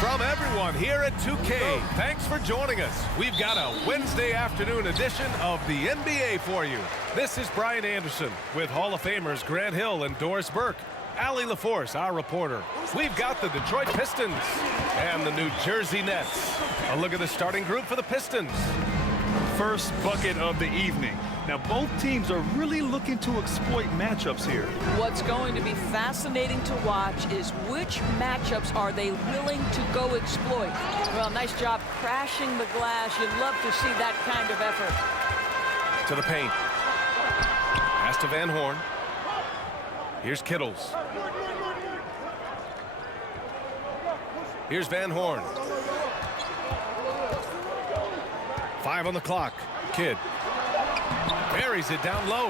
From everyone here at 2K, thanks for joining us. We've got a Wednesday afternoon edition of the NBA for you. This is Brian Anderson with Hall of Famers Grant Hill and Doris Burke. Allie LaForce, our reporter. We've got the Detroit Pistons and the New Jersey Nets. A look at the starting group for the Pistons. First bucket of the evening. Now, both teams are really looking to exploit matchups here. What's going to be fascinating to watch is which matchups are they willing to go exploit. Well, nice job crashing the glass. You'd love to see that kind of effort. To the paint. Pass to Van Horn. Here's Kittles. Here's Van Horn. 5 on the clock. Kidd. Buries it down low.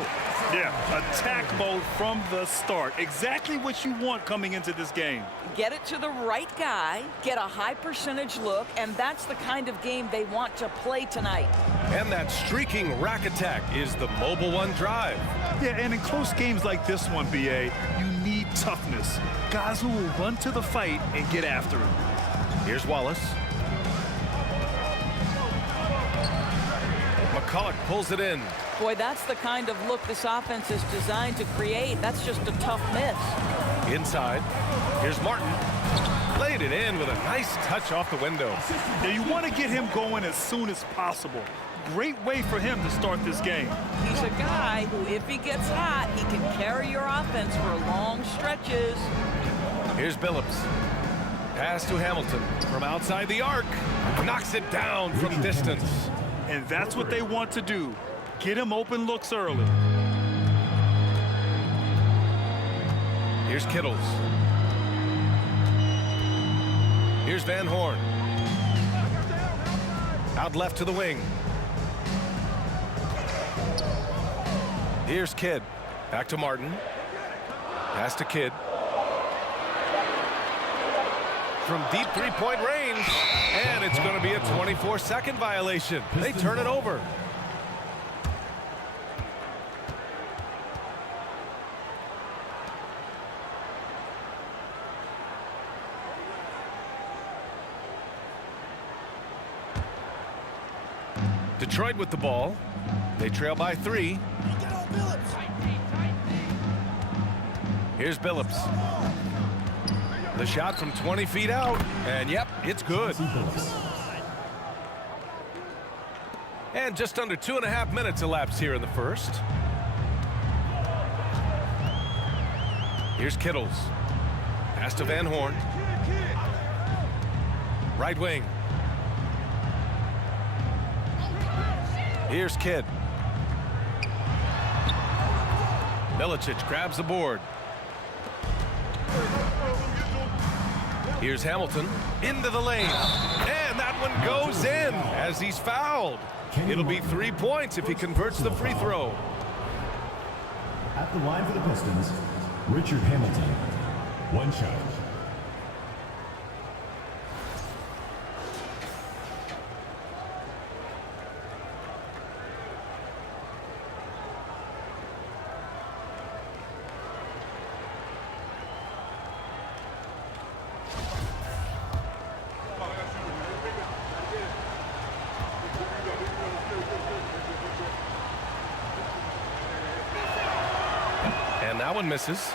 Yeah, attack mode from the start. Exactly what you want coming into this game. Get it to the right guy, get a high percentage look, and that's the kind of game they want to play tonight. And that streaking rack attack is the Mobile One drive. Yeah, and in close games like this one, BA, you need toughness. Guys who will run to the fight and get after it. Here's Wallace. McCulloch pulls it in. Boy, that's the kind of look this offense is designed to create. That's just a tough miss. Inside. Here's Martin. Laid it in with a nice touch off the window. Now, you want to get him going as soon as possible. Great way for him to start this game. He's a guy who, if he gets hot, he can carry your offense for long stretches. Here's Billups. Pass to Hamilton from outside the arc. Knocks it down from distance. And that's what they want to do. Get him open looks early. Here's Kittles. Here's Van Horn. Out left to the wing. Here's Kidd. Back to Martin. Pass to Kidd. From deep three-point range. And it's going to be a 24-second violation. They turn it over. Detroit with the ball. They trail by 3. Here's Billups. The shot from 20 feet out. And yep, it's good. And just under 2.5 minutes elapsed here in the first. Here's Kittles. Pass to Van Horn. Right wing. Here's Kidd. Milicic grabs the board. Here's Hamilton into the lane. And that one goes in as he's fouled. It'll be 3 points if he converts the free throw. At the line for the Pistons, Richard Hamilton. 1 shot. And that one misses.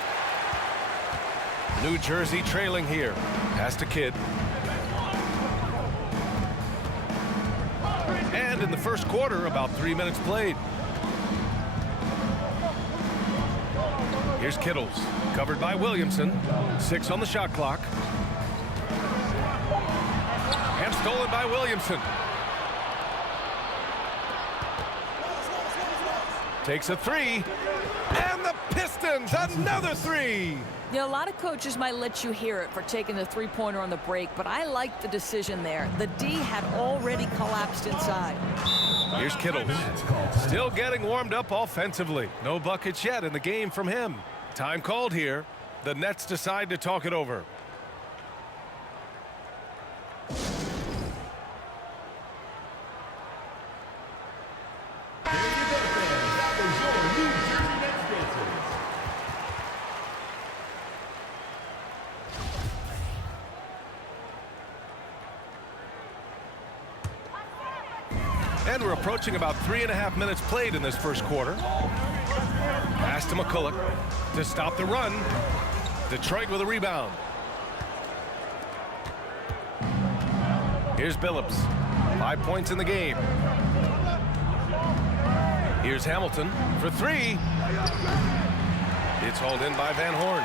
New Jersey trailing here. Pass to Kidd. And in the first quarter, about 3 minutes played. Here's Kittles. Covered by Williamson. 6 on the shot clock. And stolen by Williamson. Takes a 3. And the Pistons, another 3. You know, a lot of coaches might let you hear it for taking the three-pointer on the break, but I like the decision there. The D had already collapsed inside. Here's Kittles. Still getting warmed up offensively. No buckets yet in the game from him. Time called here. The Nets decide to talk it over. And we're approaching about 3.5 minutes played in this first quarter. Pass to McCulloch to stop the run. Detroit with a rebound. Here's Billups. 5 points in the game. Here's Hamilton for 3. It's hauled in by Van Horn.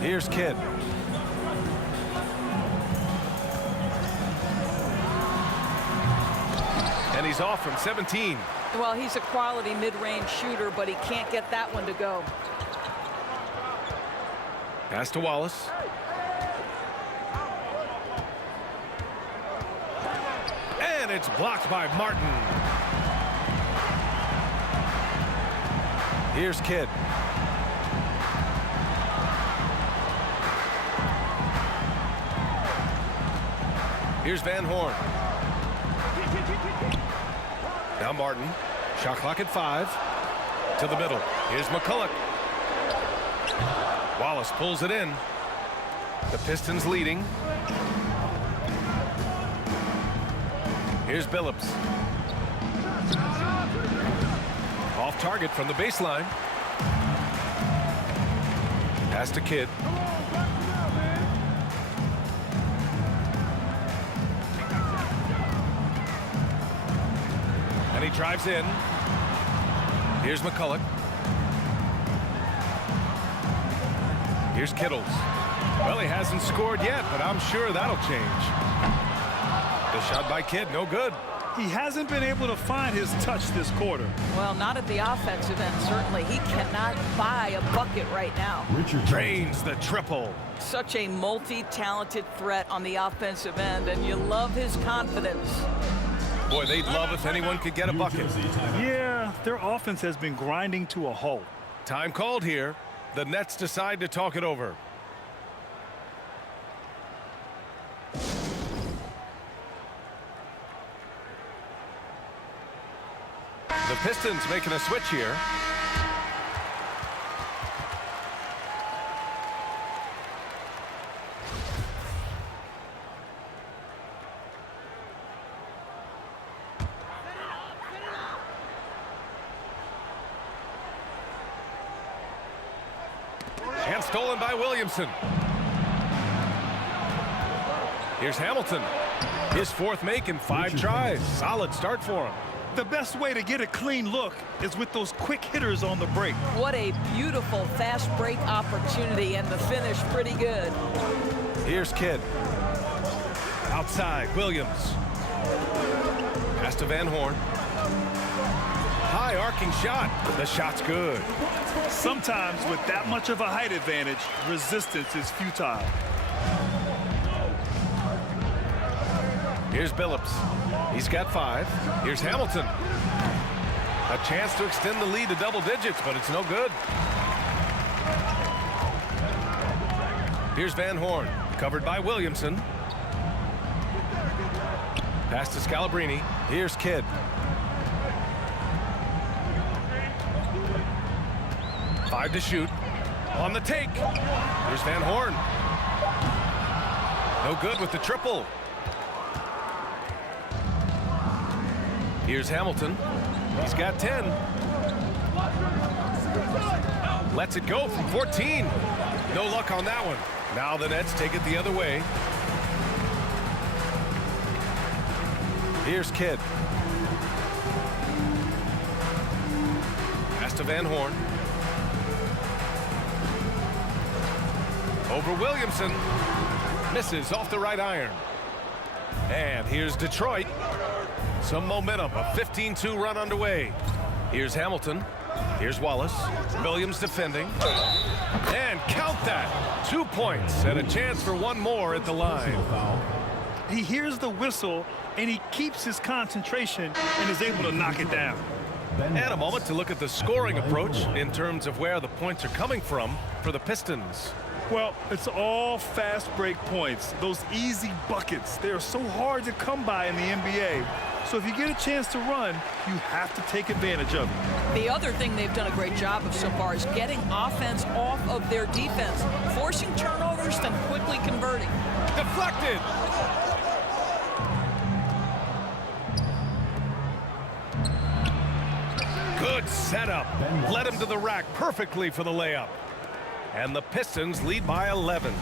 Here's Kidd. And he's off from 17. Well, he's a quality mid-range shooter, but he can't get that one to go. Pass to Wallace. And it's blocked by Martin. Here's Kidd. Here's Van Horn. Now Martin. Shot clock at 5. To the middle. Here's McCulloch. Wallace pulls it in. The Pistons leading. Here's Billups. Off target from the baseline. Pass to Kidd. And he drives in. Here's McCulloch. Here's Kittles. Well, he hasn't scored yet, but I'm sure that'll change. The shot by Kidd, no good. He hasn't been able to find his touch this quarter. Well, not at the offensive end, certainly. He cannot buy a bucket right now. Richard Drains the triple. Such a multi-talented threat on the offensive end, and you love his confidence. Boy, they'd love if anyone could get a bucket. Yeah, their offense has been grinding to a halt. Time called here. The Nets decide to talk it over. The Pistons making a switch here. And stolen by Williamson. Here's Hamilton. His 4th make in 5 tries. Solid start for him. The best way to get a clean look is with those quick hitters on the break. What a beautiful fast break opportunity, and the finish pretty good. Here's Kidd. Outside, Williams. Pass to Van Horn. High arcing shot. The shot's good. Sometimes with that much of a height advantage, resistance is futile. Here's Billups. He's got 5. Here's Hamilton. A chance to extend the lead to double digits, but it's no good. Here's Van Horn. Covered by Williamson. Pass to Scalabrine. Here's Kidd. 5 to shoot. On the take. Here's Van Horn. No good with the triple. Here's Hamilton. He's got 10. Lets it go from 14. No luck on that one. Now the Nets take it the other way. Here's Kidd. Pass to Van Horn. Over Williamson. Misses off the right iron. And here's Detroit. Some momentum. A 15-2 run underway. Here's Hamilton. Here's Wallace. Williams defending. And count that. 2 points and a chance for one more at the line. He hears the whistle and he keeps his concentration and is able to knock it down. And a moment to look at the scoring approach in terms of where the points are coming from for the Pistons. Well, it's all fast break points. Those easy buckets. They are so hard to come by in the NBA. So if you get a chance to run, you have to take advantage of it. The other thing they've done a great job of so far is getting offense off of their defense, forcing turnovers, then quickly converting. Deflected. Good setup. Led him to the rack perfectly for the layup. And the Pistons lead by 11.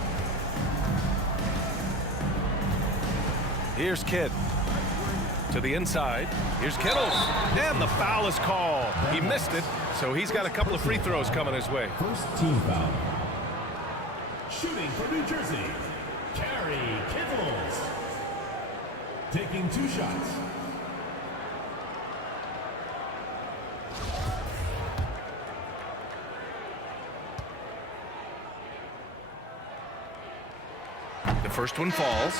Here's Kidd. To the inside. Here's Kittles. And the foul is called. He missed it, so he's got a couple of free throws coming his way. First team foul. Shooting for New Jersey, Kerry Kittles. Taking 2 shots. The first one falls.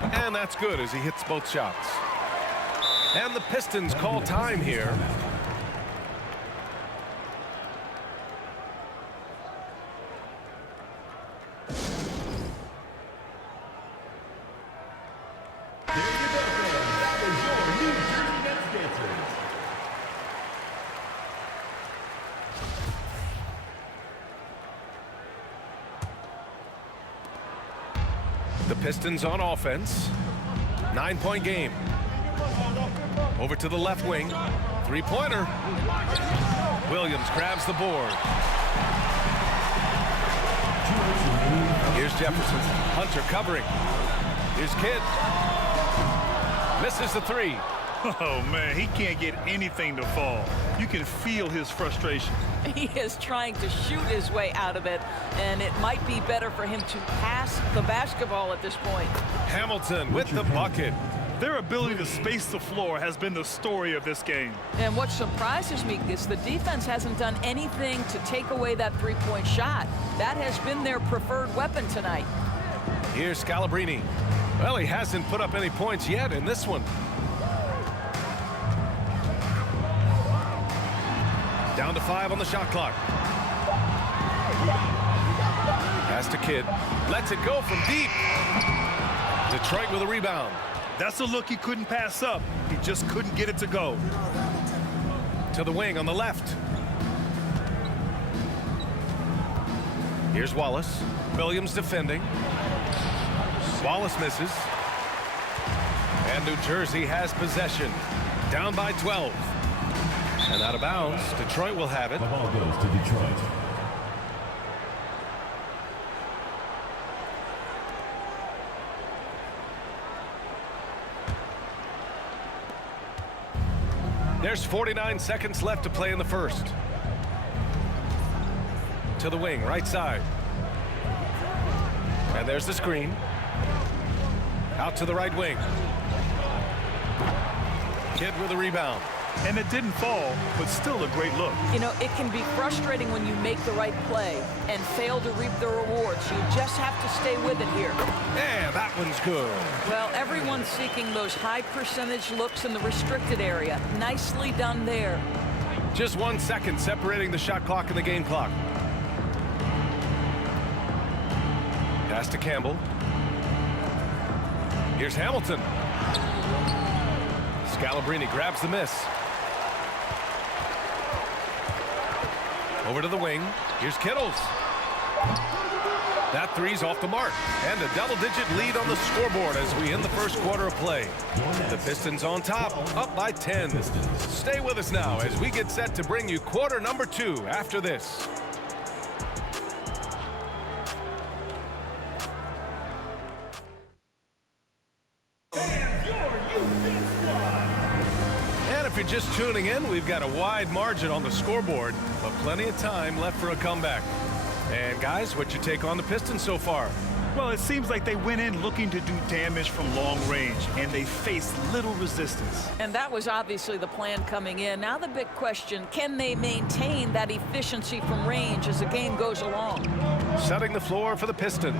And that's good as he hits both shots. And the Pistons call time here. The Pistons on offense. 9-point game. Over to the left wing. 3-pointer. Williams grabs the board. Here's Jefferson. Hunter covering. Here's Kidd. Misses the 3. Oh, man, he can't get anything to fall. You can feel his frustration. He is trying to shoot his way out of it, and it might be better for him to pass the basketball at this point. Hamilton with the bucket. Their ability to space the floor has been the story of this game. And what surprises me is the defense hasn't done anything to take away that 3-point shot. That has been their preferred weapon tonight. Here's Scalabrine. Well, he hasn't put up any points yet in this one. Down to 5 on the shot clock. Pass to Kidd. Lets it go from deep. Detroit with a rebound. That's a look he couldn't pass up. He just couldn't get it to go. To the wing on the left. Here's Wallace. Williams defending. Wallace misses. And New Jersey has possession. Down by 12. And out of bounds, Detroit will have it. The ball goes to Detroit. There's 49 seconds left to play in the first. To the wing, right side. And there's the screen. Out to the right wing. Kidd with a rebound. And it didn't fall, but still a great look. You know, it can be frustrating when you make the right play and fail to reap the rewards. You just have to stay with it here. And that one's good. Well, everyone's seeking those high percentage looks in the restricted area. Nicely done there. Just 1 second separating the shot clock and the game clock. Pass to Campbell. Here's Hamilton. Scalabrine grabs the miss. Over to the wing. Here's Kittles. That 3's off the mark. And a double-digit lead on the scoreboard as we end the first quarter of play. The Pistons on top, up by 10. Stay with us now as we get set to bring you quarter number 2 after this. If you're just tuning in, we've got a wide margin on the scoreboard, but plenty of time left for a comeback. And guys, what's your take on the Pistons so far? Well, it seems like they went in looking to do damage from long range, and they faced little resistance. And that was obviously the plan coming in. Now the big question, can they maintain that efficiency from range as the game goes along? Setting the floor for the Pistons.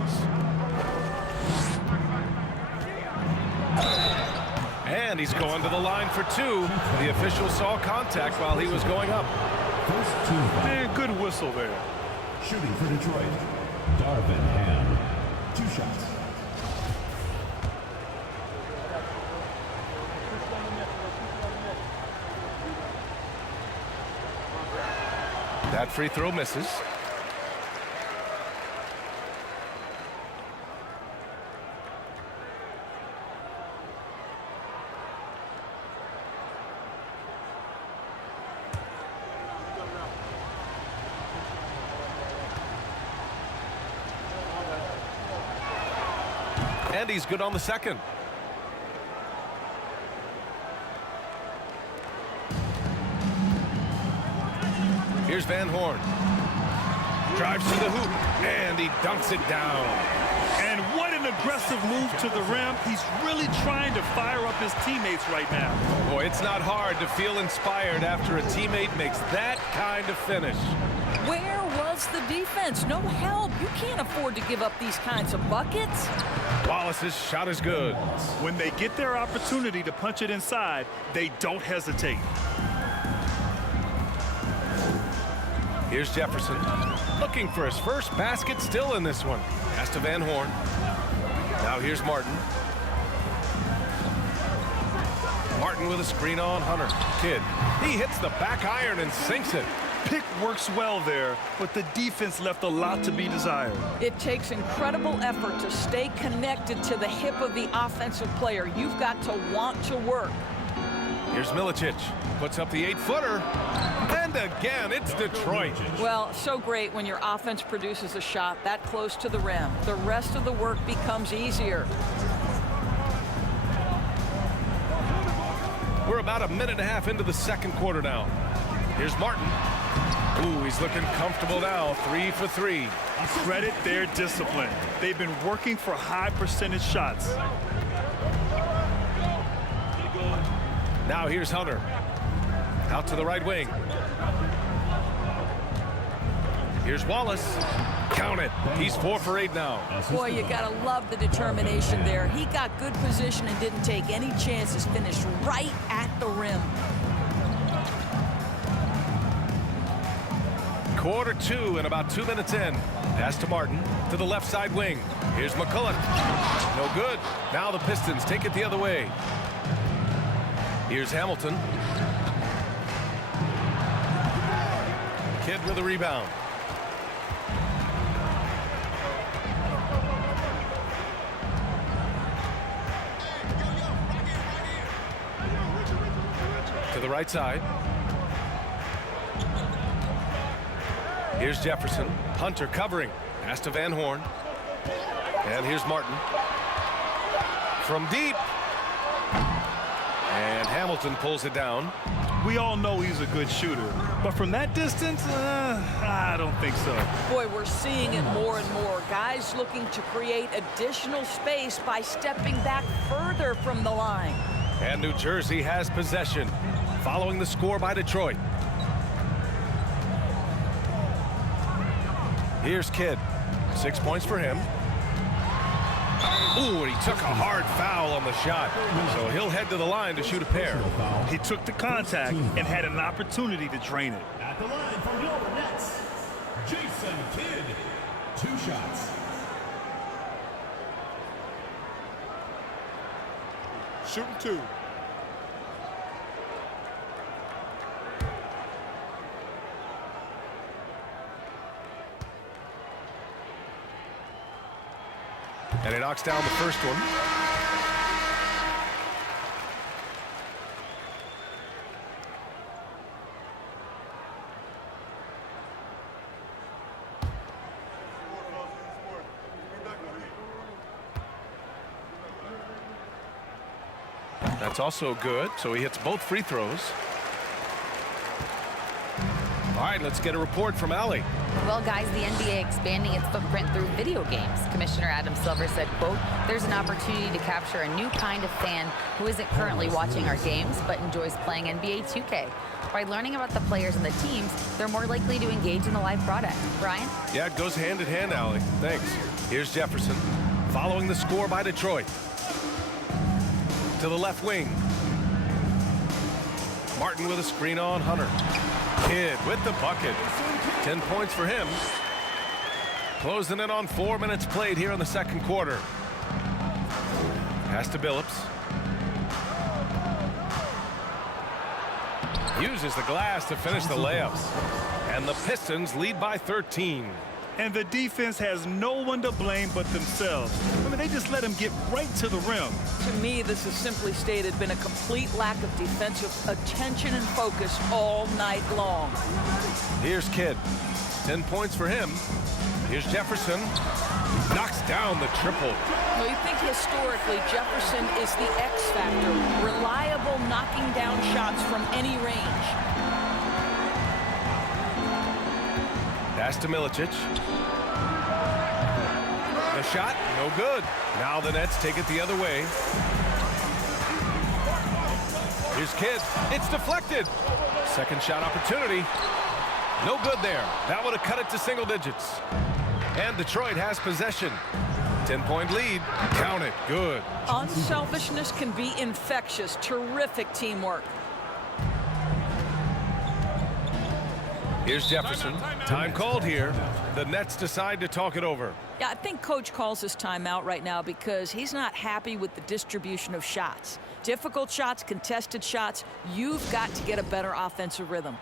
And he's going to the line for 2. The official saw contact while he was going up. First team foul. Man, good whistle there. Shooting for Detroit, Darvin Ham. 2 shots. That free throw misses. And he's good on the second. Here's Van Horn. Drives to the hoop, and he dunks it down. And what an aggressive move to the rim. He's really trying to fire up his teammates right now. Boy, it's not hard to feel inspired after a teammate makes that kind of finish. Where was the defense? No help. You can't afford to give up these kinds of buckets. Wallace's shot is good. When they get their opportunity to punch it inside, they don't hesitate. Here's Jefferson, looking for his first basket, still in this one. Pass to Van Horn. Now here's Martin. Martin with a screen on Hunter. Kidd, he hits the back iron and sinks it. Pick works well there, but the defense left a lot to be desired. It takes incredible effort to stay connected to the hip of the offensive player. You've got to want to work. Here's Milicic, puts up the 8-footer, and again, it's Detroit. Well, so great when your offense produces a shot that close to the rim. The rest of the work becomes easier. We're about a minute and a half into the second quarter now. Here's Martin. Ooh, he's looking comfortable now, 3 for 3. Credit their discipline. They've been working for high percentage shots. Now here's Hunter. Out to the right wing. Here's Wallace. Count it. He's 4 for 8 now. Boy, you gotta love the determination there. He got good position and didn't take any chances. Finished right at the rim. Quarter 2 and about 2 minutes in. Pass to Martin to the left side wing. Here's McCulloch. No good. Now the Pistons take it the other way. Here's Hamilton. Kidd with a rebound. To the right side. Here's Jefferson. Hunter covering. Pass to Van Horn. And here's Martin. From deep. And Hamilton pulls it down. We all know he's a good shooter, but from that distance, I don't think so. Boy, we're seeing it more and more. Guys looking to create additional space by stepping back further from the line. And New Jersey has possession, following the score by Detroit. Here's Kidd. 6 points for him. Ooh, and he took a hard foul on the shot. So he'll head to the line to shoot a pair. He took the contact and had an opportunity to drain it. At the line for your Nets, Jason Kidd. 2 shots. Shooting 2. And he knocks down the first one. That's also good, so he hits both free throws. All right, let's get a report from Allie. Well, guys, the NBA expanding its footprint through video games. Commissioner Adam Silver said, quote, "There's an opportunity to capture a new kind of fan who isn't currently watching our games but enjoys playing NBA 2K. By learning about the players and the teams, they're more likely to engage in the live product." Brian? Yeah, it goes hand in hand, Allie. Thanks. Here's Jefferson, following the score by Detroit. To the left wing. Martin with a screen on Hunter. Kidd with the bucket. 10 points for him. Closing in on 4 minutes played here in the second quarter. Pass to Billups. Uses the glass to finish the layups. And the Pistons lead by 13. And the defense has no one to blame but themselves. I mean, they just let him get right to the rim. To me, this has simply stated been a complete lack of defensive attention and focus all night long. Here's Kidd. 10 points for him. Here's Jefferson. Knocks down the triple. Well, you think historically Jefferson is the X factor, reliable knocking down shots from any range. Pass to Milicic. The shot, no good. Now the Nets take it the other way. Here's Kidd. It's deflected. Second shot opportunity. No good there. That would have cut it to single digits. And Detroit has possession. 10-point lead. Count it. Good. Unselfishness can be infectious. Terrific teamwork. Here's Jefferson. Time called here. The Nets decide to talk it over. Yeah, I think Coach calls this timeout right now because he's not happy with the distribution of shots. Difficult shots, contested shots. You've got to get a better offensive rhythm.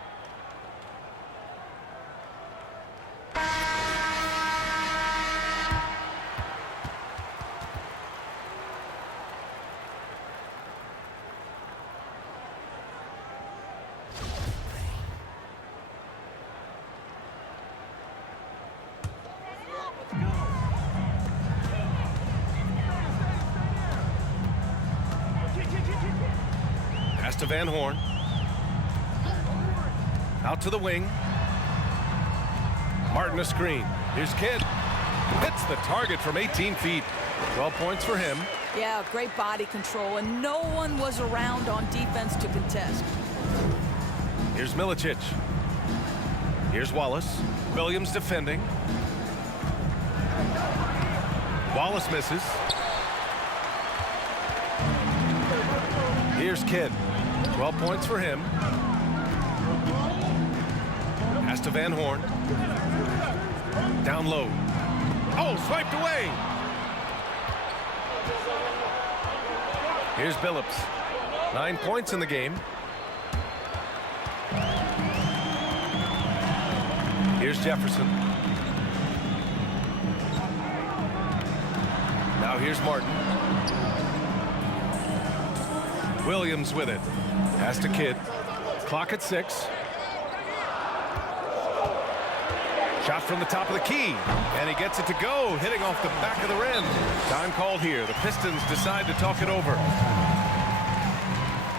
Pass to Van Horn. Out to the wing. Martin a screen. Here's Kidd. Hits the target from 18 feet. 12 points for him. Yeah, great body control, and no one was around on defense to contest. Here's Milicic. Here's Wallace. Williams defending. Wallace misses. Here's Kidd. 12 points for him. Pass to Van Horn. Down low. Oh, swiped away. Here's Billups. 9 points in the game. Here's Jefferson. Now here's Martin. Williams with it. Pass to Kidd. Clock at 6. Shot from the top of the key. And he gets it to go, hitting off the back of the rim. Time called here. The Pistons decide to talk it over.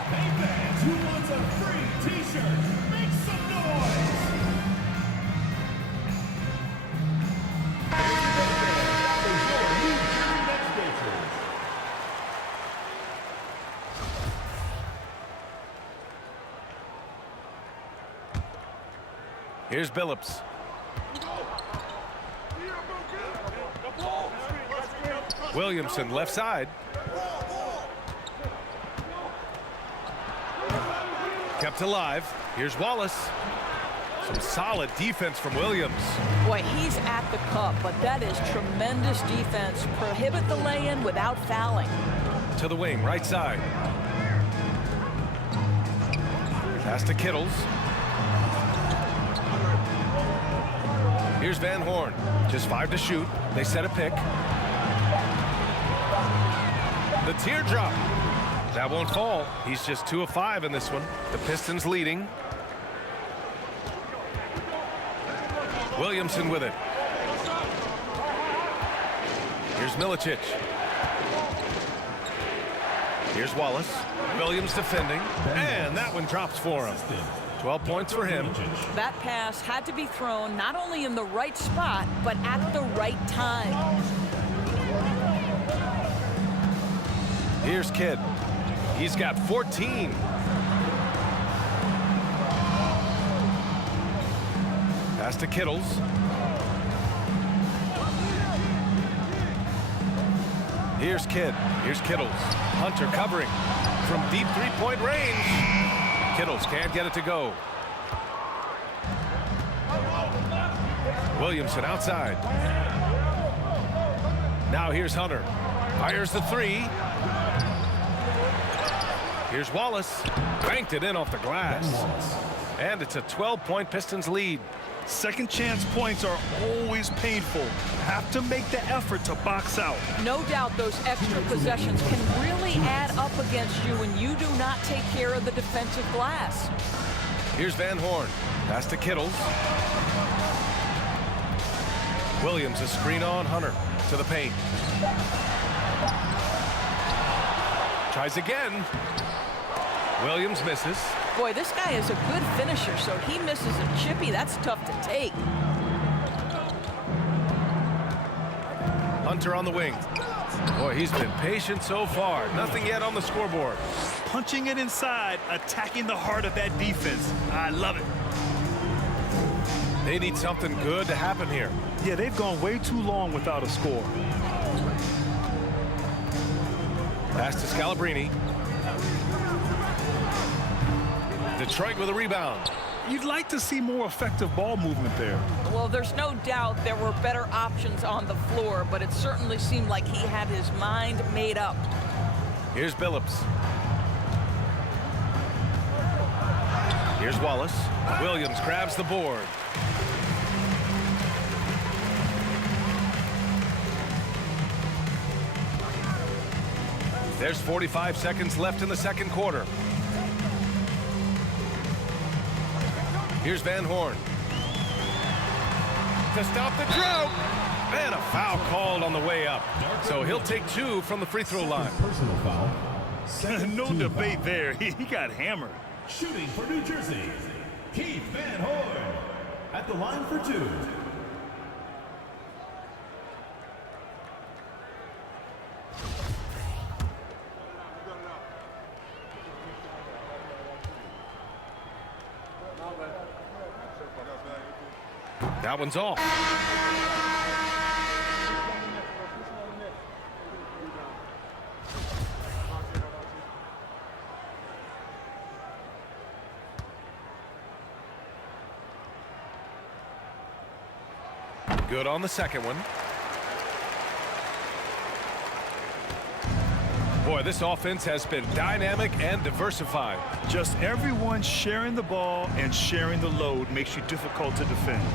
Hey fans, who wants a free t-shirt? Make some noise! Here's Billups. Williamson left side. Kept alive. Here's Wallace. Some solid defense from Williams. Boy, he's at the cup, but that is tremendous defense. Prohibit the lay-in without fouling. To the wing, right side. Pass to Kittles. Here's Van Horn. Just 5 to shoot. They set a pick. The teardrop. That won't fall. He's just 2 of 5 in this one. The Pistons leading. Williamson with it. Here's Milicic. Here's Wallace. Williams defending. And that one drops for him. 12 points for him. That pass had to be thrown not only in the right spot, but at the right time. Here's Kidd. He's got 14. Pass to Kittles. Here's Kidd. Here's Kittles. Hunter covering from deep three-point range. Kittles can't get it to go. Williamson outside. Now here's Hunter. Fires the three. Here's Wallace. Banked it in off the glass. And it's a 12-point Pistons lead. Second chance points are always painful. Have to make the effort to box out. No doubt those extra possessions can really add up against you when you do not take care of the defensive glass. Here's Van Horn. Pass to Kittles. Williams a screen on Hunter to the paint. Tries again. Williams misses. Boy, this guy is a good finisher, so he misses a chippy. That's tough to take. Hunter on the wing. Boy, he's been patient so far. Nothing yet on the scoreboard. Punching it inside, attacking the heart of that defense. I love it. They need something good to happen here. Yeah, they've gone way too long without a score. Pass to Scalabrine. Detroit with a rebound. You'd like to see more effective ball movement there. Well, there's no doubt there were better options on the floor, but it certainly seemed like he had his mind made up. Here's Billups. Here's Wallace. Williams grabs the board. There's 45 seconds left in the second quarter. Here's Van Horn. To stop the drought. And a foul called on the way up. So he'll take 2 from the free throw line. Personal foul. No debate there. He got hammered. Shooting for New Jersey, Keith Van Horn. At the line for 2. That one's off. Good on the second one. Boy, this offense has been dynamic and diversified. Just everyone sharing the ball and sharing the load makes you difficult to defend.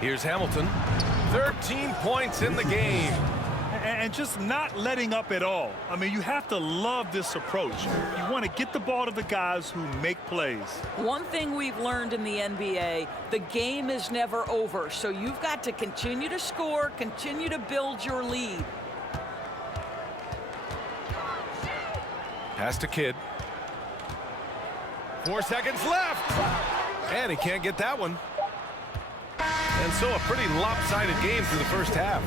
Here's Hamilton. 13 points in the game. And just not letting up at all. I mean, you have to love this approach. You want to get the ball to the guys who make plays. One thing we've learned in the NBA, the game is never over, so you've got to continue to score, continue to build your lead. Pass to Kidd. 4 seconds left. And he can't get that one. And so a pretty lopsided game through the first half.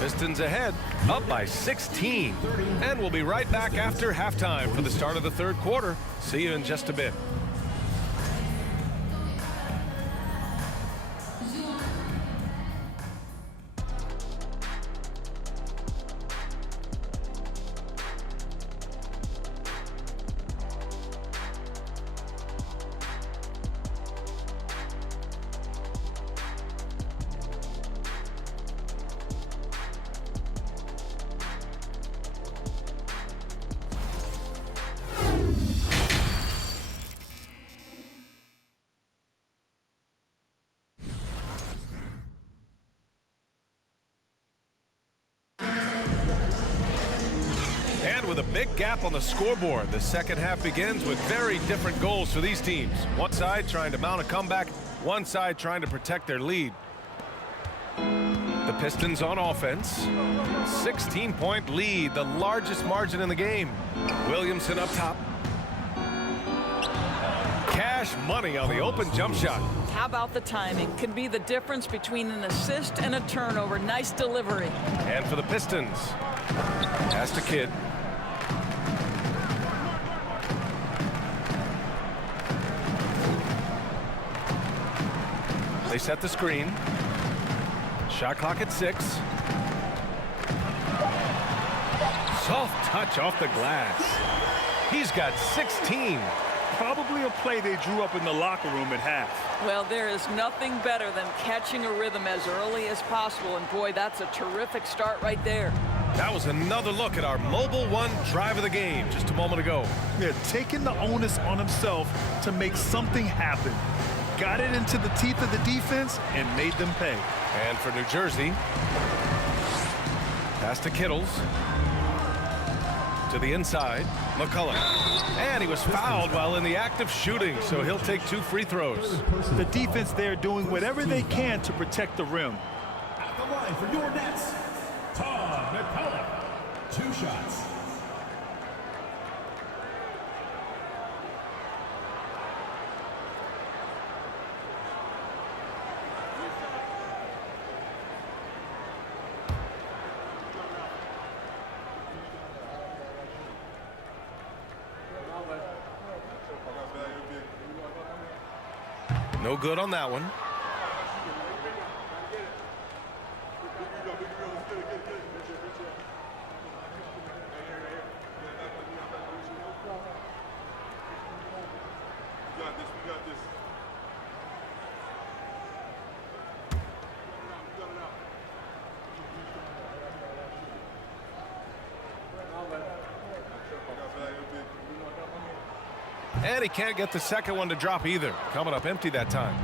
Pistons ahead, up by 16. And we'll be right back after halftime for the start of the third quarter. See you in just a bit. With a big gap on the scoreboard, the second half begins with very different goals for these teams. One side trying to mount a comeback, one side trying to protect their lead. The Pistons on offense. 16-point lead, the largest margin in the game. Williamson up top. Cash money on the open jump shot. How about the timing? Can be the difference between an assist and a turnover. Nice delivery. And for the Pistons, pass to Kidd. They set the screen. Shot clock at 6. Soft touch off the glass. He's got 16. Probably a play they drew up in the locker room at half. Well, there is nothing better than catching a rhythm as early as possible, and boy, that's a terrific start right there. That was another look at our Mobile One drive of the game just a moment ago. Yeah, taking the onus on himself to make something happen. Got it into the teeth of the defense and made them pay. And for New Jersey, pass to Kittles. To the inside, McCullough. And he was fouled while in the act of shooting, so he'll take 2 free throws. The defense there doing whatever they can to protect the rim. At the line for your Nets, Todd McCullough. 2 shots. No good on that one. And he can't get the second one to drop either. Coming up empty that time.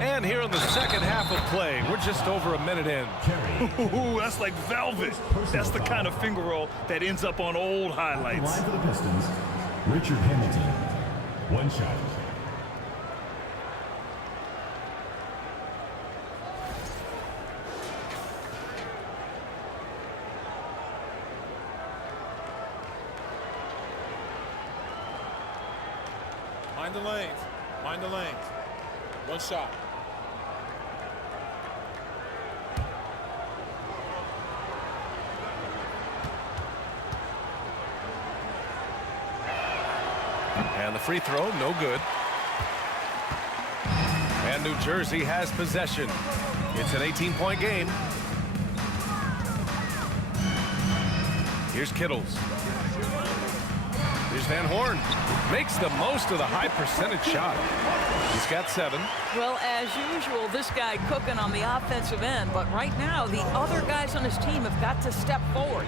And here in the second half of play, we're just over a minute in. Ooh, that's like velvet. That's the kind of finger roll that ends up on old highlights. Line for the Pistons, Richard Hamilton. 1 shot. Mind the lanes. Mind the lanes. 1 shot. And the free throw, no good. And New Jersey has possession. It's an 18-point game. Here's Kittles. Here's Van Horn. Makes the most of the high percentage shot. He's got 7. Well, as usual, this guy cooking on the offensive end, but right now the other guys on his team have got to step forward.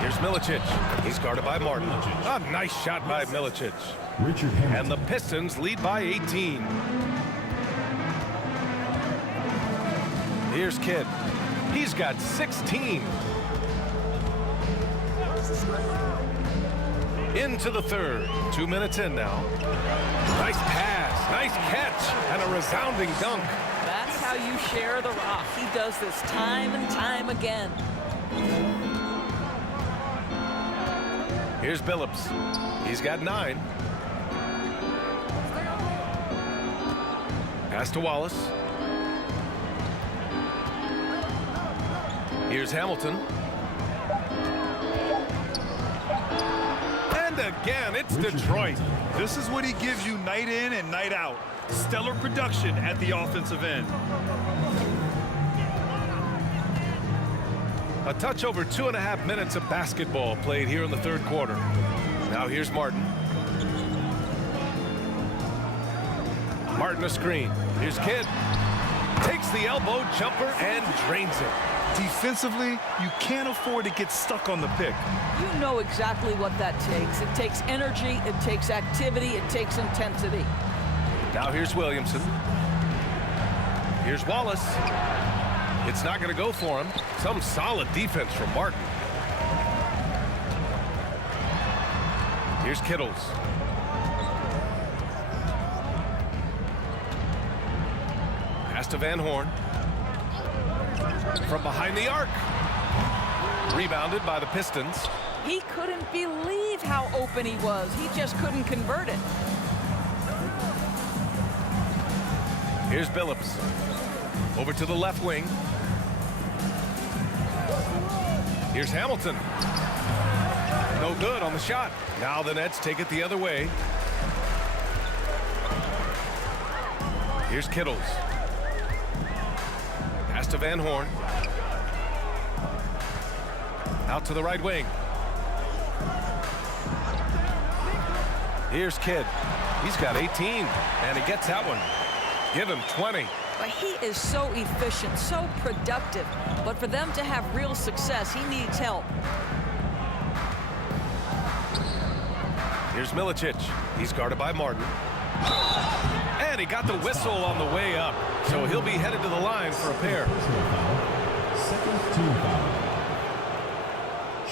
Here's Milicic. He's guarded by Martin. A nice shot by Milicic. Richard Hamilton. And the Pistons lead by 18. Here's Kidd. He's got 16. Into the third. 2 minutes in now. Nice pass. Nice catch. And a resounding dunk. That's how you share the rock. He does this time and time again. Here's Billups. He's got 9. Pass to Wallace. Here's Hamilton. And again, it's Detroit. This is what he gives you night in and night out. Stellar production at the offensive end. A touch over 2.5 minutes of basketball played here in the third quarter. Now here's Martin. Martin a screen. Here's Kidd. Takes the elbow jumper and drains it. Defensively, you can't afford to get stuck on the pick. You know exactly what that takes. It takes energy, it takes activity, it takes intensity. Now here's Williamson. Here's Wallace. It's not going to go for him. Some solid defense from Martin. Here's Kittles. Pass to Van Horn. From behind the arc. Rebounded by the Pistons. He couldn't believe how open he was. He just couldn't convert it. Here's Billups. Over to the left wing. Here's Hamilton. No good on the shot. Now the Nets take it the other way. Here's Kittles. Pass to Van Horn. Out to the right wing. Here's Kidd. He's got 18, and he gets that one. Give him 20. But he is so efficient, so productive. But for them to have real success, he needs help. Here's Milicic. He's guarded by Martin. And he got the whistle on the way up. So he'll be headed to the line for a pair. Second team foul.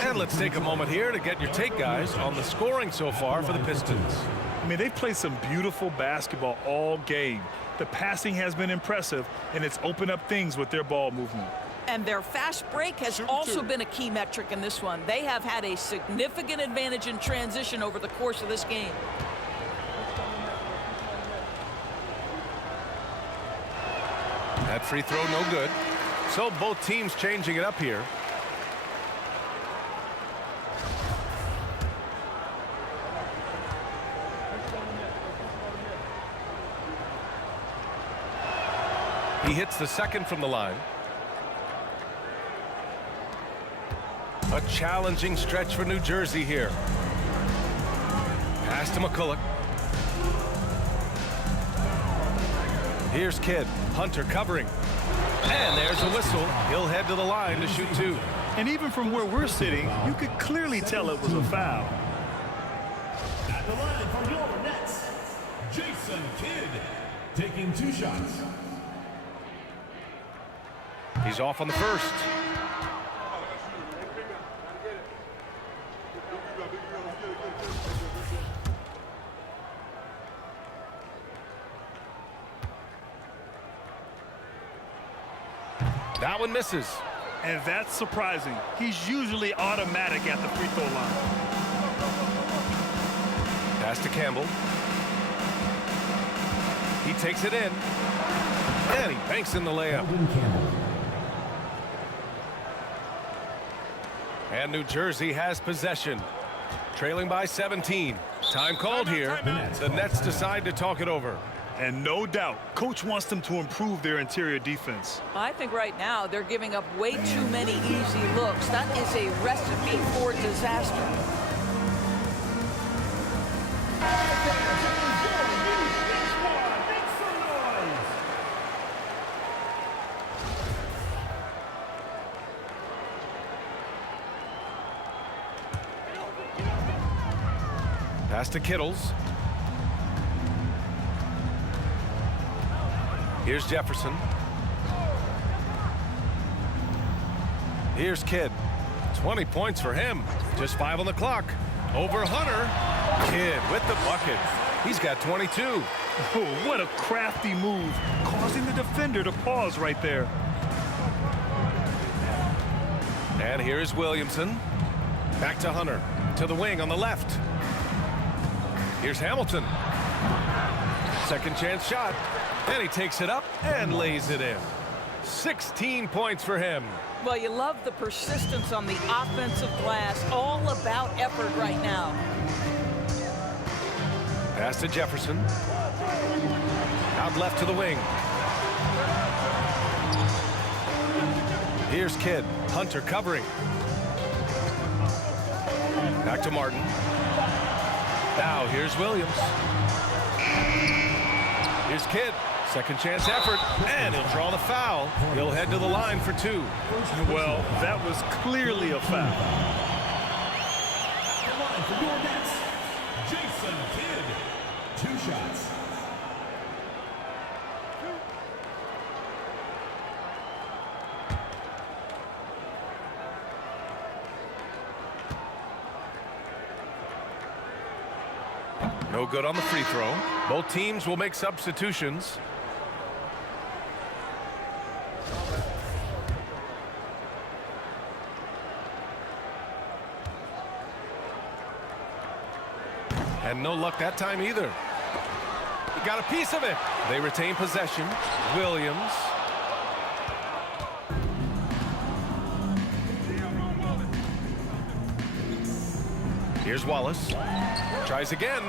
And let's take a moment here to get your take, guys, on the scoring so far for the Pistons. I mean, they played some beautiful basketball all game. The passing has been impressive, and it's opened up things with their ball movement. And their fast break has also been a key metric in this one. They have had a significant advantage in transition over the course of this game. That free throw no good. So both teams changing it up here. He hits the second from the line. A challenging stretch for New Jersey here. Pass to McCulloch. Here's Kidd. Hunter covering. And there's a whistle. He'll head to the line to shoot two. And even from where we're sitting, you could clearly tell it was a foul. At the line for your Nets, Jason Kidd, taking 2 shots. He's off on the first. That one misses. And that's surprising. He's usually automatic at the free throw line. Pass to Campbell. He takes it in. And he banks in the layup. And New Jersey has possession. Trailing by 17. Time called here. The Nets decide to talk it over. And no doubt, coach wants them to improve their interior defense. I think right now they're giving up way too many easy looks. That is a recipe for disaster. Pass to Kittles. Here's Jefferson. Here's Kidd. 20 points for him. Just 5 on the clock. Over Hunter. Kidd with the bucket. He's got 22. Oh, what a crafty move, causing the defender to pause right there. And here's Williamson. Back to Hunter. To the wing on the left. Here's Hamilton. Second chance shot. And he takes it up and lays it in. 16 points for him. Well, you love the persistence on the offensive glass. All about effort right now. Pass to Jefferson. Out left to the wing. Here's Kidd. Hunter covering. Back to Martin. Now here's Williams. Here's Kidd. Second chance effort, and he'll draw the foul. He'll head to the line for 2. Well, that was clearly a foul. The line for your Nets, Jason Kidd, 2 shots. No good on the free throw. Both teams will make substitutions. And no luck that time either. He got a piece of it. They retain possession. Williams. Here's Wallace. Tries again.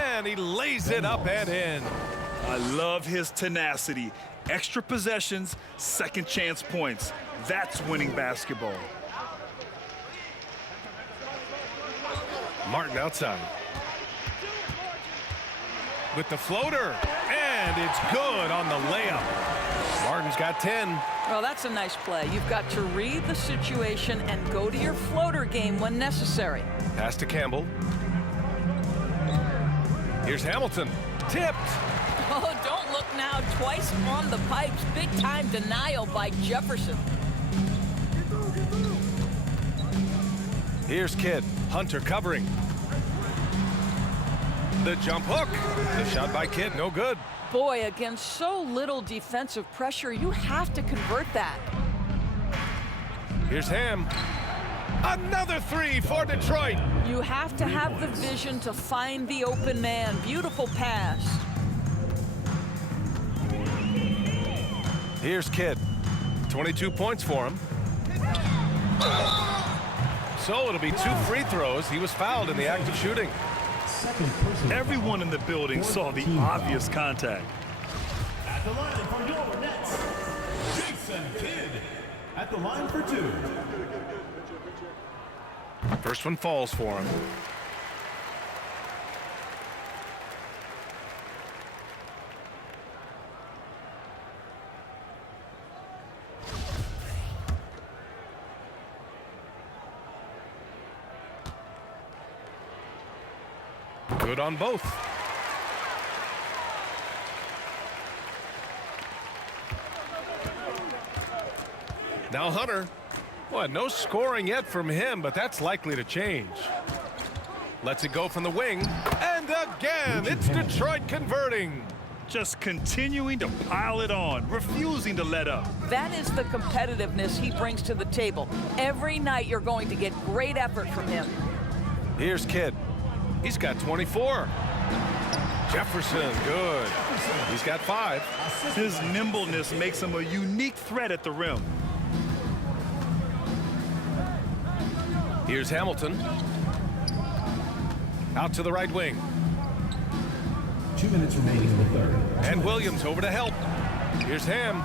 And he lays it up and in. I love his tenacity. Extra possessions, second chance points. That's winning basketball. Martin outside. With the floater, and it's good on the layup. Martin's got 10. Well, that's a nice play. You've got to read the situation and go to your floater game when necessary. Pass to Campbell. Here's Hamilton. Tipped. Oh, don't look now. Twice on the pipes. Big time denial by Jefferson. Here's Kidd. Hunter covering. The jump hook. The shot by Kidd, no good. Boy, against so little defensive pressure, you have to convert that. Here's Ham. Another three for Detroit. You have to have the vision to find the open man. Beautiful pass. Here's Kidd. 22 points for him. So it'll be 2 free throws. He was fouled in the act of shooting. Everyone in the building saw the obvious contact. At the line for your Nets, Jason Kidd. At the line for 2. First one falls for him. Good on both. Now Hunter. Well, no scoring yet from him, but that's likely to change. Lets it go from the wing. And again, it's Detroit converting. Just continuing to pile it on, refusing to let up. That is the competitiveness he brings to the table. Every night you're going to get great effort from him. Here's Kidd. He's got 24. Jefferson, good. He's got 5. His nimbleness makes him a unique threat at the rim. Here's Hamilton. Out to the right wing. 2 minutes remaining in the third. And Williams over to help. Here's Ham.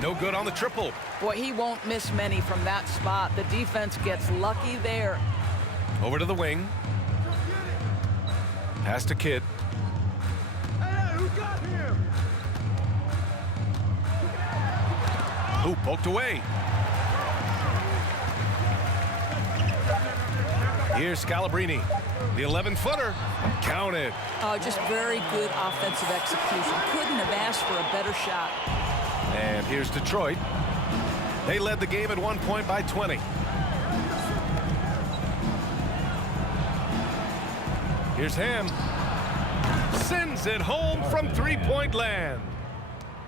No good on the triple. Boy, he won't miss many from that spot. The defense gets lucky there. Over to the wing. Pass to Kidd. Ooh, poked away. Here's Scalabrini. The 11-footer. Counted. Oh, just very good offensive execution. Couldn't have asked for a better shot. And here's Detroit. They led the game at one point by 20. Here's Ham. Sends it home from three-point land.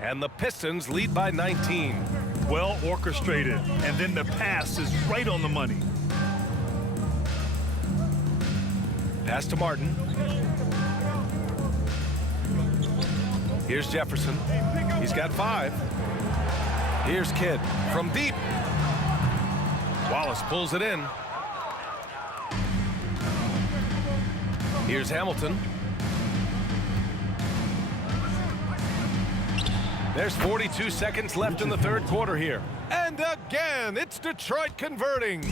And the Pistons lead by 19. Well orchestrated, and then the pass is right on the money. Pass to Martin. Here's Jefferson. He's got 5. Here's Kidd from deep. Wallace pulls it in. Here's Hamilton. There's 42 seconds left in the third quarter here. And again, it's Detroit converting.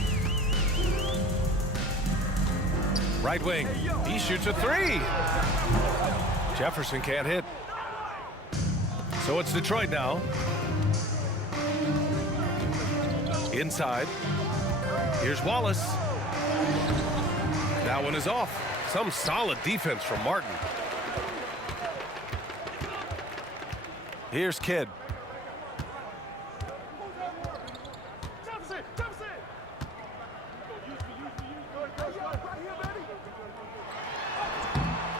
Right wing. He shoots a 3. Jefferson can't hit. So it's Detroit now. Inside. Here's Wallace. That one is off. Some solid defense from Martin. Here's Kidd.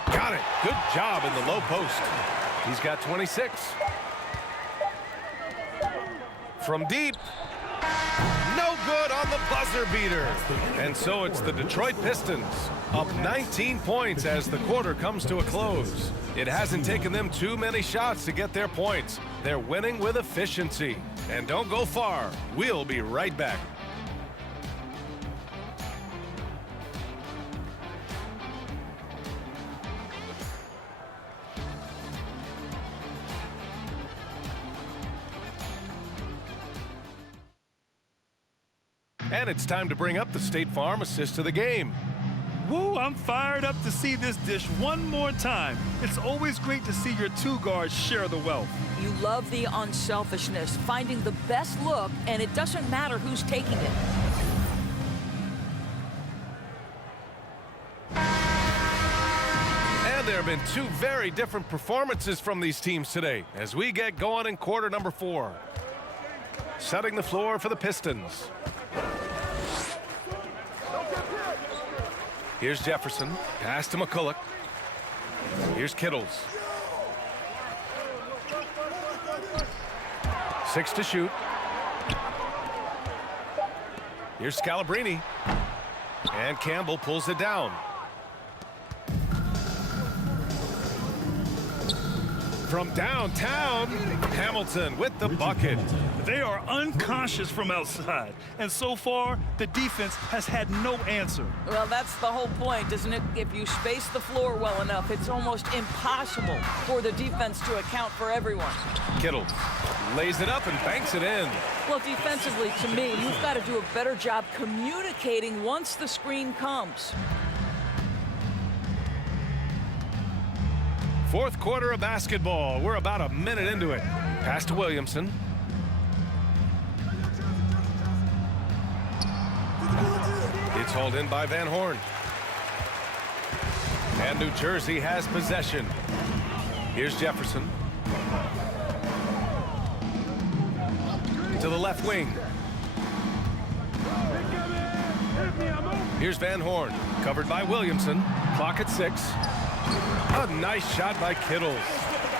Got it. Good job in the low post. He's got 26. From deep. No good on the buzzer beater. And so it's the Detroit Pistons up 19 points as the quarter comes to a close. It hasn't taken them too many shots to get their points. They're winning with efficiency. And don't go far. We'll be right back. And it's time to bring up the State Farm assist to the game. Woo, I'm fired up to see this dish one more time. It's always great to see your two guards share the wealth. You love the unselfishness, finding the best look, and it doesn't matter who's taking it. And there have been two very different performances from these teams today as we get going in quarter number 4. Setting the floor for the Pistons. Here's Jefferson, pass to McCulloch. Here's Kittles. 6 to shoot. Here's Scalabrini. And Campbell pulls it down. From downtown, Hamilton with the bucket. They are unconscious from outside, and so far, the defense has had no answer. Well, that's the whole point, isn't it? If you space the floor well enough, it's almost impossible for the defense to account for everyone. Kittle lays it up and banks it in. Well, defensively, to me, you've got to do a better job communicating once the screen comes. Fourth quarter of basketball. We're about a minute into it. Pass to Williamson. It's hauled in by Van Horn. And New Jersey has possession. Here's Jefferson. To the left wing. Here's Van Horn. Covered by Williamson. Clock at 6. A nice shot by Kittles.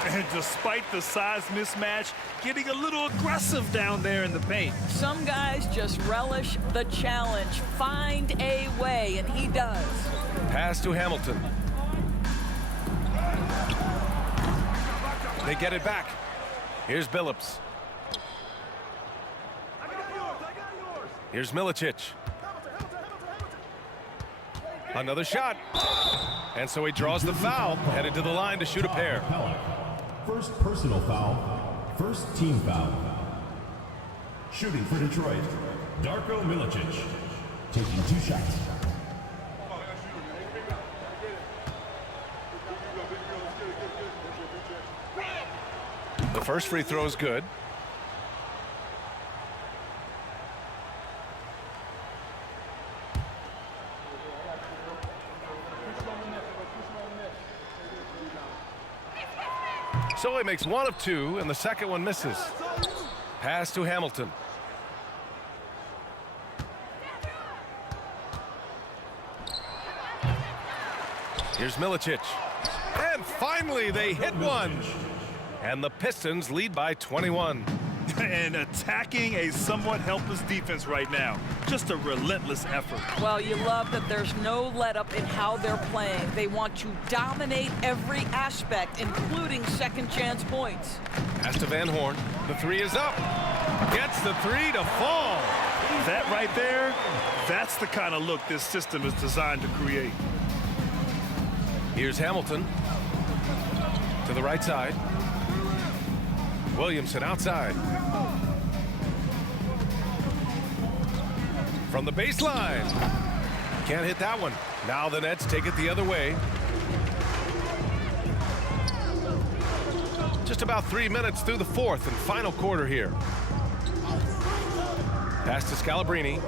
And despite the size mismatch, getting a little aggressive down there in the paint. Some guys just relish the challenge. Find a way, and he does. Pass to Hamilton. They get it back. Here's Billups. Here's Milicic. Another shot. And so he draws the foul, headed to the line to shoot a pair. First personal foul, first team foul. Shooting for Detroit, Darko Milicic, taking 2 shots. The first free throw is good. So he makes 1 of 2, and the second one misses. Pass to Hamilton. Here's Milicic. And finally, they hit one. And the Pistons lead by 21. And attacking a somewhat helpless defense right now. Just a relentless effort. Well, you love that there's no let-up in how they're playing. They want to dominate every aspect, including second-chance points. Pass to Van Horn. The 3 is up. Gets the 3 to fall. That right there, that's the kind of look this system is designed to create. Here's Hamilton. To the right side. Williamson outside. From the baseline. Can't hit that one. Now the Nets take it the other way. Just about 3 minutes through the fourth and final quarter here. Pass to Scalabrini.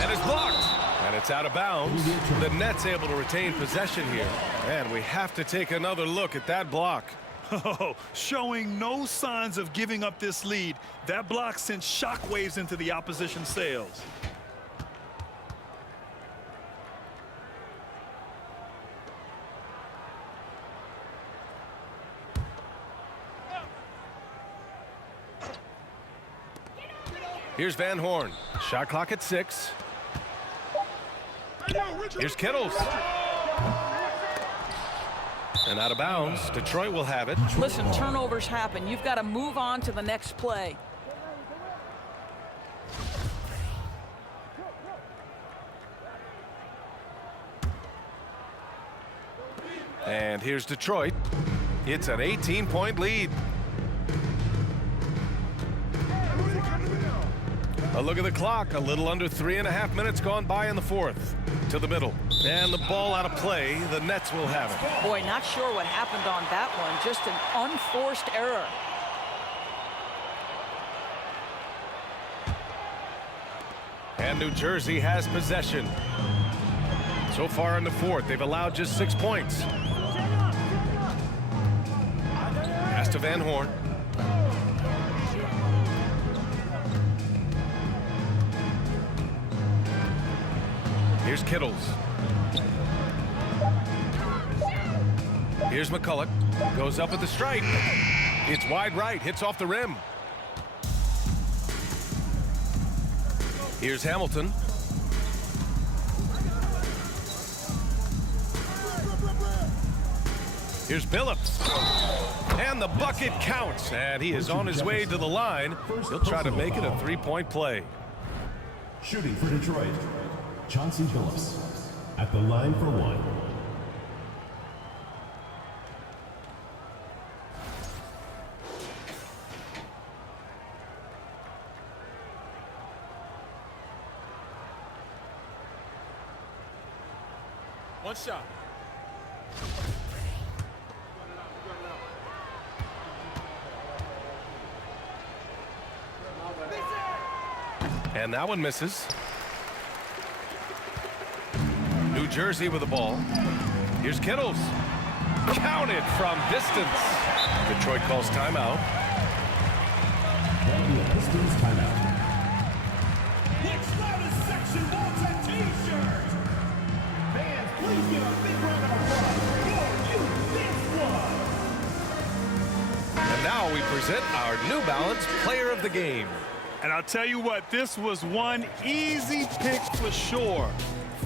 And it's blocked. And it's out of bounds. The Nets able to retain possession here. And we have to take another look at that block. Oh, showing no signs of giving up this lead. That block sent shockwaves into the opposition sails. Here's Van Horn. Shot clock at 6. Here's Kittles. And out of bounds. Detroit will have it. Listen, turnovers happen. You've got to move on to the next play. And here's Detroit. It's an 18-point lead. A look at the clock. A little under 3.5 minutes gone by in the fourth. To the middle. And the ball out of play. The Nets will have it. Boy, not sure what happened on that one. Just an unforced error. And New Jersey has possession. So far in the fourth, they've allowed just 6 points. Pass to Van Horn. Here's Kittles. Here's McCulloch. Goes up at the stripe. It's wide right. Hits off the rim. Here's Hamilton. Here's Billups. And the bucket counts. And he is on his way to the line. He'll try to make it a three-point play. Shooting for Detroit, Chauncey Billups at the line for one. One shot. And that one misses. New Jersey with the ball. Here's Kittles. Counted from distance. Detroit calls timeout. That'll be a Pistons timeout. Next loudest section wants a t-shirt. Fans, please give a big round of applause for you this one. And now we present our New Balance Player of the Game. And I'll tell you what, this was one easy pick for sure.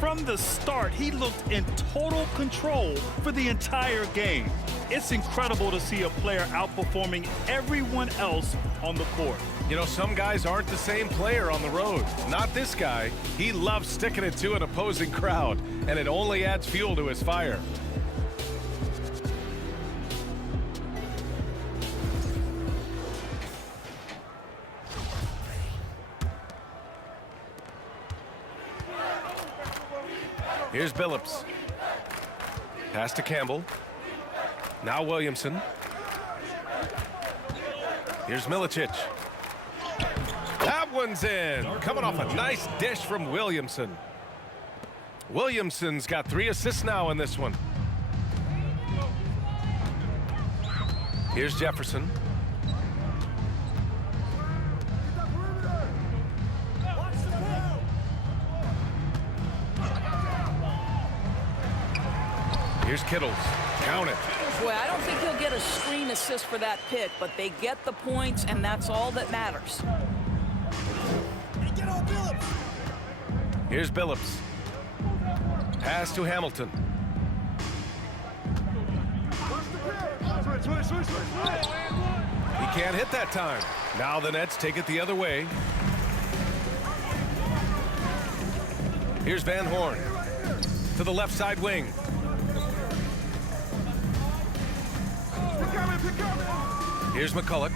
From the start, he looked in total control for the entire game. It's incredible to see a player outperforming everyone else on the court. You know, some guys aren't the same player on the road. Not this guy. He loves sticking it to an opposing crowd, and it only adds fuel to his fire. Here's Billups. Pass to Campbell. Now Williamson. Here's Milicic. That one's in. Coming off a nice dish from Williamson. Williamson's got 3 assists now in this one. Here's Jefferson. Here's Kittles. Count it. Boy, I don't think he'll get a screen assist for that pick, but they get the points, and that's all that matters. Here's Billups. Pass to Hamilton. He can't hit that time. Now the Nets take it the other way. Here's Van Horn to the left side wing. Here's McCulloch.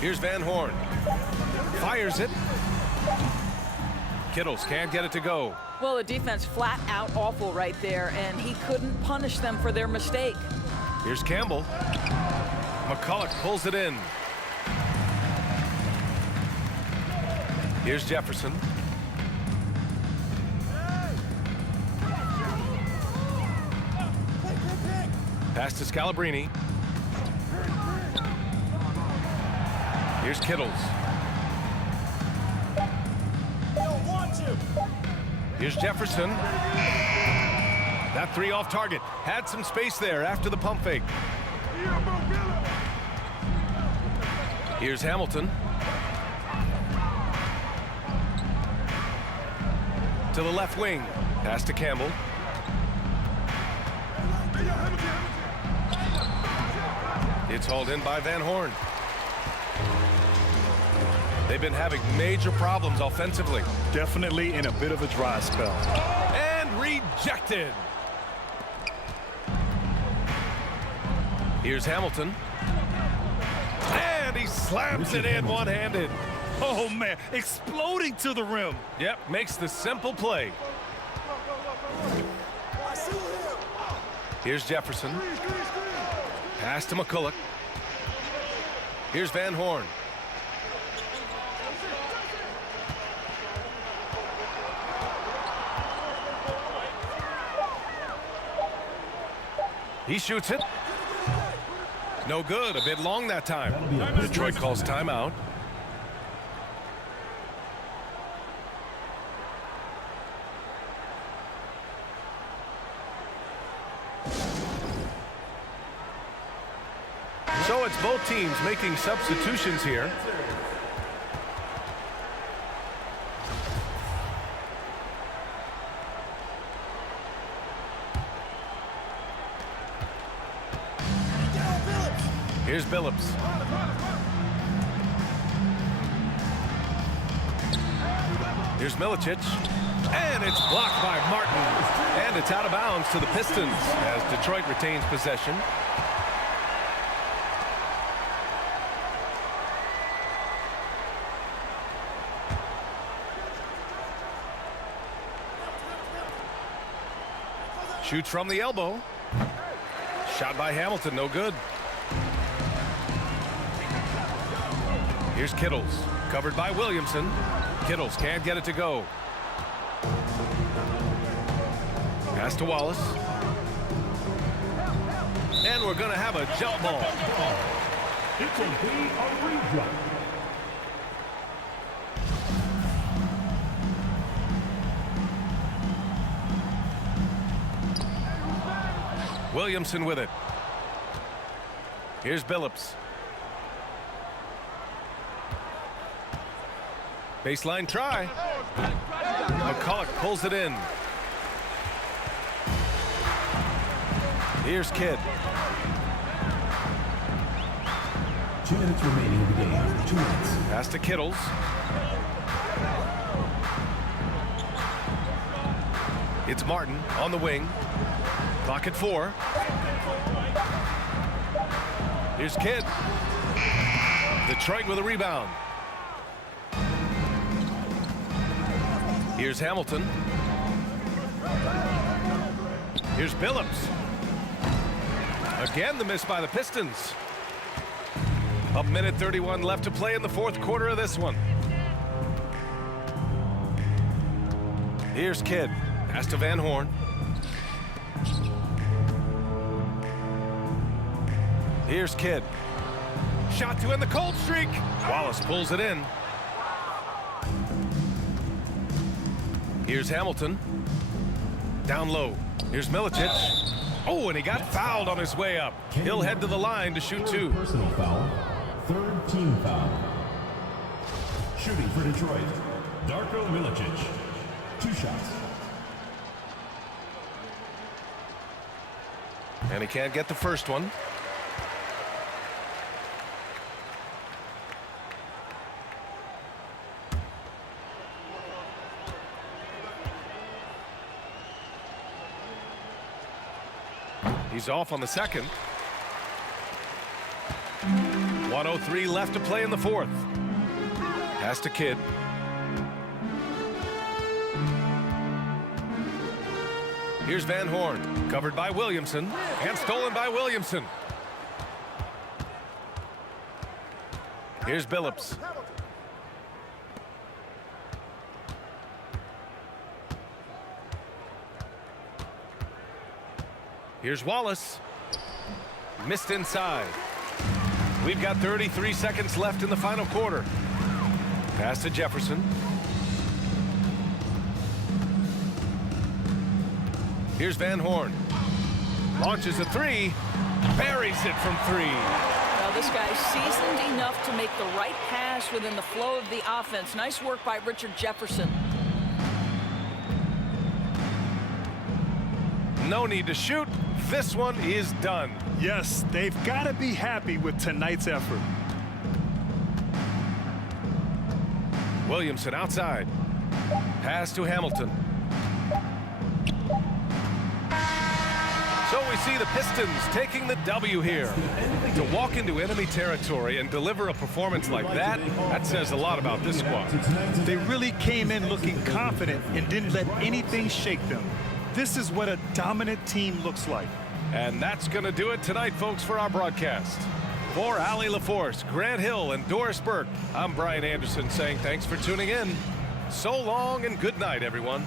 Here's Van Horn. Fires it. Kittles can't get it to go. Well, the defense flat out awful right there, and he couldn't punish them for their mistake. Here's Campbell. McCulloch pulls it in. Here's Jefferson. Pass to Scalabrini. Here's Kittles. Here's Jefferson. That 3 off target. Had some space there after the pump fake. Here's Hamilton. To the left wing. Pass to Campbell. It's hauled in by Van Horn. They've been having major problems offensively. Definitely in a bit of a dry spell. And rejected. Here's Hamilton. And he Slams it in one-handed. Oh, man, exploding to the rim. Yep, makes the simple play. Here's Jefferson. Pass to McCulloch. Here's Van Horn. He shoots it. No good. A bit long that time. Detroit calls timeout. So it's both teams making substitutions here. Here's Billups. Here's Milicic. And it's blocked by Martin. And it's out of bounds to the Pistons as Detroit retains possession. Shoots from the elbow. Shot by Hamilton, no good. Here's Kittles, covered by Williamson. Kittles can't get it to go. Pass to Wallace. And we're going to have a jump ball. It's going to be a re-jump. Williamson with it. Here's Billups. Baseline try. McCulloch pulls it in. Here's Kidd. 2 minutes remaining in the game. 2 minutes. Pass to Kittles. It's Martin on the wing. Clock at 4. Here's Kidd. Detroit with a rebound. Here's Hamilton. Here's Billups. Again, the miss by the Pistons. A minute 31 left to play in the fourth quarter of this one. Here's Kidd. Pass to Van Horn. Here's Kidd. Shot to end the cold streak. Wallace pulls it in. Here's Hamilton. Down low. Here's Milicic. Oh, and he got fouled on his way up. He'll head to the line to shoot 2. Personal foul. 3rd team foul. Shooting for Detroit, Darko Milicic. 2 shots. And he can't get the first one. He's off on the second. 1:03 left to play in the fourth. Pass to Kidd. Here's Van Horn, covered by Williamson, and stolen by Williamson. Here's Billups. Here's Wallace. Missed inside. We've got 33 seconds left in the final quarter. Pass to Jefferson. Here's Van Horn. Launches a 3. Buries it from 3. Well, this guy's seasoned enough to make the right pass within the flow of the offense. Nice work by Richard Jefferson. No need to shoot. This one is done. Yes, they've got to be happy with tonight's effort. Williamson outside. Pass to Hamilton. So we see the Pistons taking the W here. To walk into enemy territory and deliver a performance like that says a lot about this squad. They really came in looking confident and didn't let anything shake them. This is what a dominant team looks like. And that's going to do it tonight, folks, for our broadcast. For Allie LaForce, Grant Hill, and Doris Burke, I'm Brian Anderson saying thanks for tuning in. So long and good night, everyone.